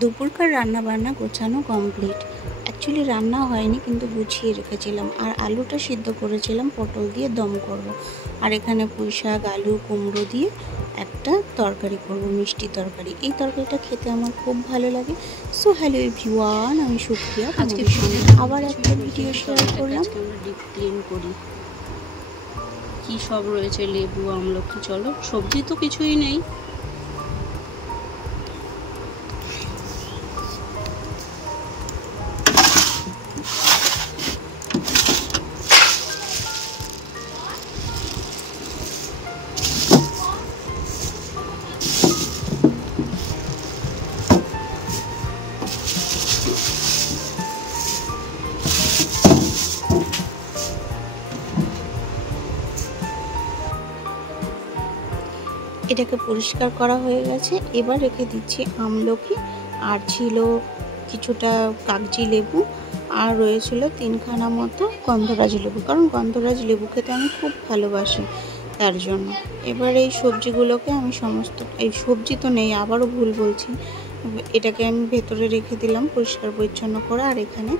দুপুরকার রান্না বান্না গোছানো কমপ্লিট। অ্যাকচুয়ালি রান্না হয়নি, কিন্তু গুছিয়ে রেখেছিলাম। আর আলুটা সিদ্ধ করেছিলাম, পটল দিয়ে দম করব। আর এখানে পুঁই শাক, আলু, কুমড়ো দিয়ে একটা তরকারি করব, মিষ্টি তরকারি। এই তরকারিটা খেতে আমার খুব ভালো লাগে। সো হ্যালো এভরিওয়ান, আমি সুপ্রিয়া, তোমাদের সঙ্গে আবার একটা ভিডিও শেয়ার করলাম। আমরা ডিপ ক্লিন করি। কি সব রয়েছে, লেবু, আমলকি। চলো, সবজি তো কিছুই নেই। এটাকে পরিষ্কার করা হয়ে গেছে। এবার রেখে দিচ্ছি আমলকি, আর ছিল কিছুটা কাগজি লেবু, আর রয়েছিল 3খানা মতো গন্ধরাজ লেবু, কারণ গন্ধরাজ লেবু খেতে আমি খুব ভালোবাসি, তার জন্য। এবার এই সবজিগুলোকে আমি এই সবজি তো নেই, আবারও ভুল বলছি, এটাকে আমি ভেতরে রেখে দিলাম পরিষ্কার পরিচ্ছন্ন করে। আর এখানে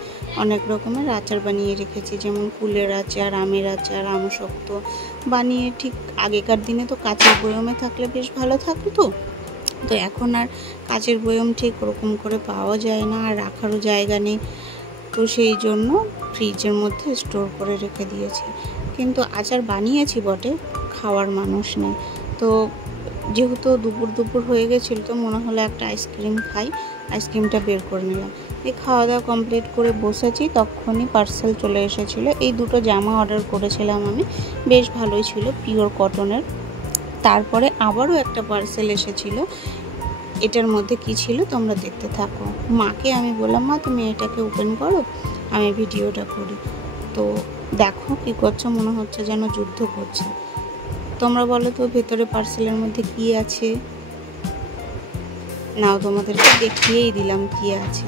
অনেক রকমের আচার বানিয়ে রেখেছি, যেমন কুলের আচার, আমের আচার, আমসত্ব বানিয়ে। ঠিক আগেকার দিনে তো কাঁচের বয়মে থাকলে বেশ ভালো থাকতো, তো এখন আর কাঁচের বয়ম ঠিক ওরকম করে পাওয়া যায় না, আর রাখারও জায়গা নেই। তো সেই জন্য ফ্রিজের মধ্যে স্টোর করে রেখে দিয়েছি। কিন্তু আচার বানিয়েছি বটে, খাওয়ার মানুষ নেই। তো যেহেতু দুপুর হয়ে গেছিলো, তো মনে হলো একটা আইসক্রিম খাই, আইসক্রিমটা বের করে নিলাম। এই খাওয়া দাওয়া কমপ্লিট করে বসেছি, তখনই পার্সেল চলে এসেছিলো। এই দুটো জামা অর্ডার করেছিলাম আমি, বেশ ভালোই ছিল, পিওর কটনের। তারপরে আবারও একটা পার্সেল এসেছিলো। এটার মধ্যে কি ছিল তোমরা দেখতে থাকো। মাকে আমি বললাম, মা তুমি এটাকে ওপেন করো, আমি ভিডিওটা করি। তো দেখো কি করছো, মনে হচ্ছে যেন যুদ্ধ করছে। তোমরা বলো তো ভেতরে পার্সেলের মধ্যে কি আছে। নাও, তোমাদেরকে দেখিয়েই দিলাম কি আছে।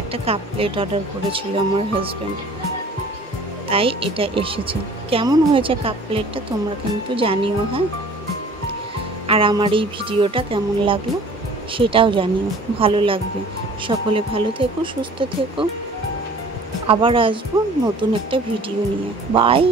একটা কাপ প্লেট অর্ডার করেছিল আমার হাজব্যান্ড, তাই এটা এসেছে। কেমন হয়েছে কাপ প্লেটটা তোমরা কিন্তু জানিও, হ্যাঁ। আর আমার এই ভিডিওটা কেমন লাগলো সেটাও জানিও, ভালো লাগবে। সকলে ভালো থেকো, সুস্থ থেকো। আবার আসবো নতুন একটা ভিডিও নিয়ে। বাই।